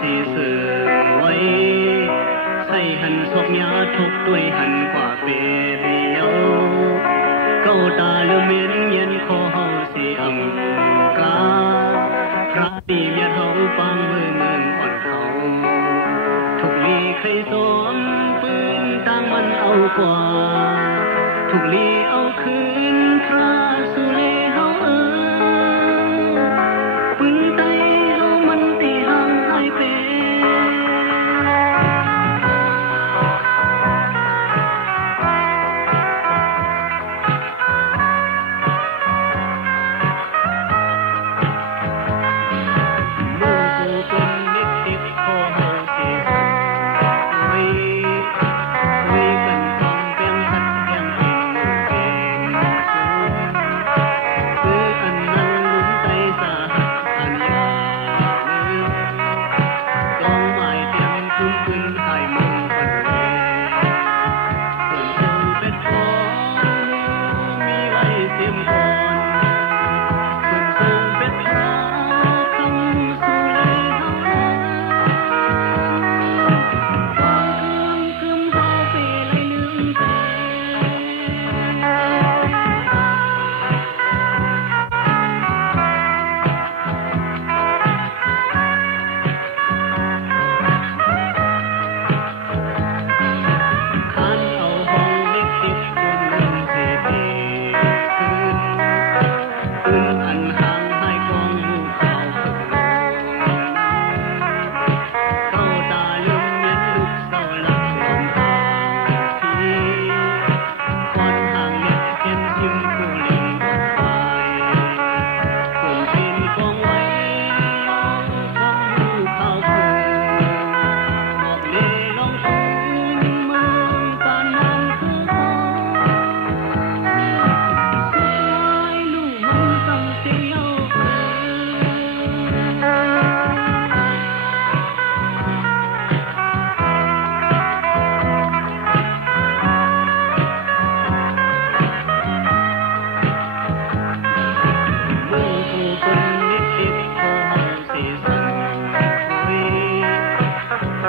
สีเสือไว้ใส่หันศพยาทบด้วยหันกว่าเปรียวเก้าตาเลือเมียนเย็นคอเฮาสีอังกาพระดีเมียเฮาฟังมือเงินอ่อนเขาทุกลีใครสวมปืนตั้งมันเอากว่าทุกลีเอาคืนพระสุเลเฮาปืนไตเฮามันตีห่างหายไป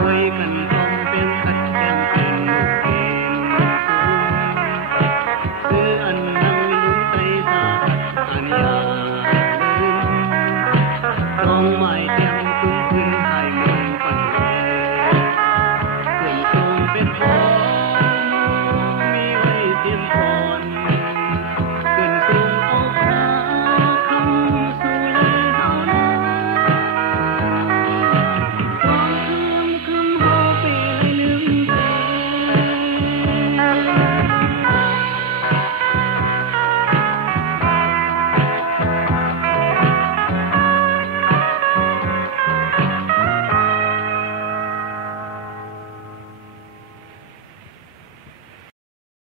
คุยกัน